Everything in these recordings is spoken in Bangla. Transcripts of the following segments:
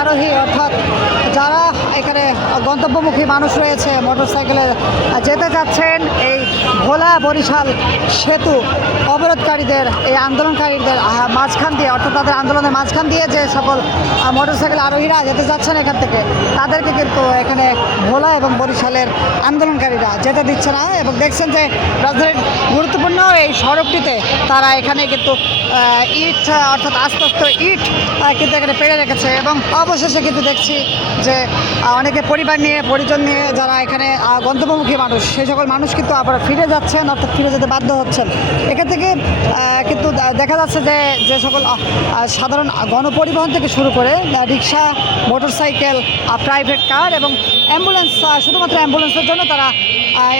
আরোহী অর্থাৎ যারা এখানে গন্তব্যমুখী মানুষ রয়েছে মোটরসাইকেলে যেতে যাচ্ছেন এই ভোলা বরিশাল সেতু অবরোধকারীদের এই আন্দোলনকারীদের মাঝখান দিয়ে অর্থাৎ তাদের আন্দোলনের মাঝখান দিয়ে যে সকল মোটরসাইকেল আরোহীরা যেতে যাচ্ছেন এখান থেকে তাদেরকে কিন্তু এখানে ভোলা এবং বরিশালের আন্দোলনকারীরা যেতে দিচ্ছে না। এবং দেখছেন যে রাজধানীর গুরুত্বপূর্ণ এই সড়কটিতে তারা এখানে কিন্তু ইট অর্থাৎ আস্তে আস্তে ইট কিন্তু এখানে পেড়ে রেখেছে এবং অবশেষে কিন্তু দেখছি যে অনেকে পরিবার নিয়ে পরিজন নিয়ে যারা এখানে গন্তব্যমুখী মানুষ সেই সকল মানুষ কিন্তু আবার ফিরে যাচ্ছেন অর্থাৎ ফিরে যেতে বাধ্য হচ্ছেন। এখান থেকে কিন্তু দেখা যাচ্ছে যে যে সকল সাধারণ গণপরিবহন থেকে শুরু করে রিক্সা মোটরসাইকেল প্রাইভেট কার এবং অ্যাম্বুলেন্স শুধুমাত্র অ্যাম্বুলেন্সের জন্য তারা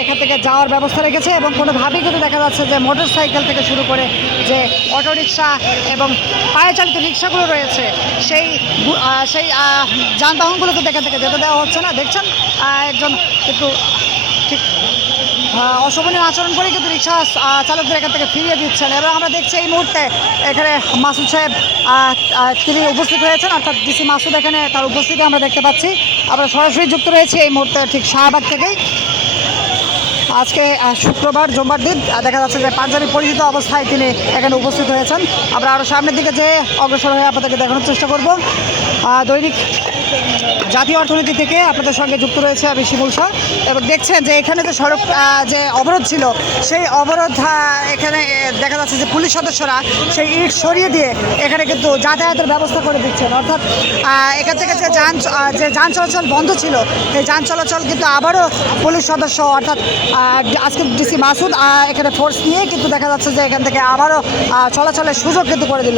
এখান থেকে যাওয়ার ব্যবস্থা রেখেছে এবং কোনোভাবেই কিন্তু দেখা যাচ্ছে যে মোটরসাইকেল থেকে শুরু করে যে অটোরিকশা এবং পায়ে চালিত রিক্সাগুলো রয়েছে সেই সেই যানবাহনগুলো কিন্তু এখান থেকে যেতে দেওয়া হচ্ছে না। দেখছেন একজন কিন্তু ঠিক অশোভনীয় আচরণ করে কিন্তু রিক্সা চালকদের এখান থেকে ফিরিয়ে দিচ্ছেন এবং আমরা দেখছি এই মুহূর্তে এখানে মাসুদ সাহেব তিনি উপস্থিত হয়েছেন অর্থাৎ ডিসি মাসুদ এখানে তার উপস্থিতি আমরা দেখতে পাচ্ছি। আমরা সরাসরি যুক্ত রয়েছি এই মুহূর্তে ঠিক শাহবাগ থেকেই। আজকে শুক্রবার জুম্মার দিন দেখা যাচ্ছে যে পাঞ্জাবি পরিহিত অবস্থায় তিনি এখানে উপস্থিত হয়েছেন। আমরা আরও সামনের দিকে যে অগ্রসর হয়ে আপনাদেরকে দেখানোর চেষ্টা করব। দৈনিক জাতীয় অর্থনীতি থেকে আপনাদের সঙ্গে যুক্ত রয়েছে আমি শিমুল শাহ এবং দেখছেন যে এখানে যে সড়ক যে অবরোধ ছিল সেই অবরোধ এখানে দেখা যাচ্ছে যে পুলিশ সদস্যরা সেই ইট সরিয়ে দিয়ে এখানে কিন্তু যাতায়াতের ব্যবস্থা করে দিচ্ছেন অর্থাৎ এখান থেকে যে যান চলাচল বন্ধ ছিল সেই যান চলাচল কিন্তু আবারও পুলিশ সদস্য অর্থাৎ আজকে ডিসি মাসুদ এখানে ফোর্স নিয়ে কিন্তু দেখা যাচ্ছে যে এখান থেকে আবারও চলাচলের সুযোগ কিন্তু করে দিল।